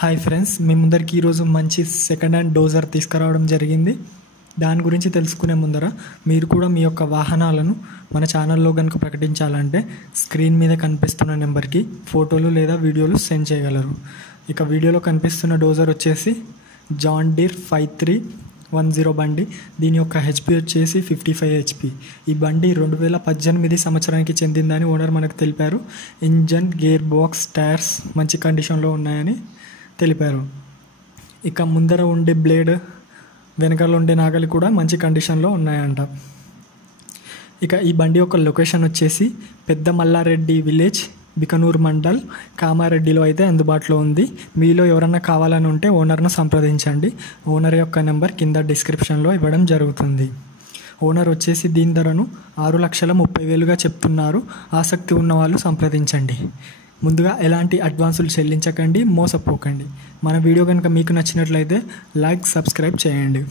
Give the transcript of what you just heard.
Hi friends, మీ ముందరికి ఈరోజు మంచి సెకండ్ హ్యాండ్ డోజర్ తీసుకురావడం జరిగింది. దాని గురించి తెలుసుకునే ముందర మీరు కూడా మీ యొక్క వాహనాలను మన ఛానల్లో కనుక ప్రకటించాలంటే స్క్రీన్ మీద కనిపిస్తున్న నెంబర్కి ఫోటోలు లేదా వీడియోలు సెండ్ చేయగలరు. ఇక వీడియోలో కనిపిస్తున్న డోజర్ వచ్చేసి జాన్ డీర్ 5310 బండి. దీని యొక్క హెచ్పి వచ్చేసి 55 హెచ్పి. ఈ బండి 2018 సంవత్సరానికి చెందిందని ఓనర్ మనకు తెలిపారు. ఇంజన్, గేర్ బాక్స్, టైర్స్ మంచి కండిషన్లో ఉన్నాయని తెలిపారు. ఇక ముందర ఉండే బ్లేడ్, వెనకాల ఉండే నాగలి కూడా మంచి కండిషన్లో ఉన్నాయంట. ఇక ఈ బండి యొక్క లొకేషన్ వచ్చేసి పెద్ద మల్లారెడ్డి విలేజ్, బికనూర్ మండల్, కామారెడ్డిలో అయితే అందుబాటులో ఉంది. మీలో ఎవరన్నా కావాలని ఉంటే ఓనర్ను సంప్రదించండి. ఓనర్ యొక్క నెంబర్ కింద డిస్క్రిప్షన్లో ఇవ్వడం జరుగుతుంది. ఓనర్ వచ్చేసి దీని ధరను 6,30,000గా చెప్తున్నారు. ఆసక్తి ఉన్న వాళ్ళు సంప్రదించండి. ముందుగా ఎలాంటి అడ్వాన్సులు చెల్లించకండి, మోసపోకండి. మన వీడియో కనుక మీకు నచ్చినట్లయితే లైక్, సబ్స్క్రైబ్ చేయండి.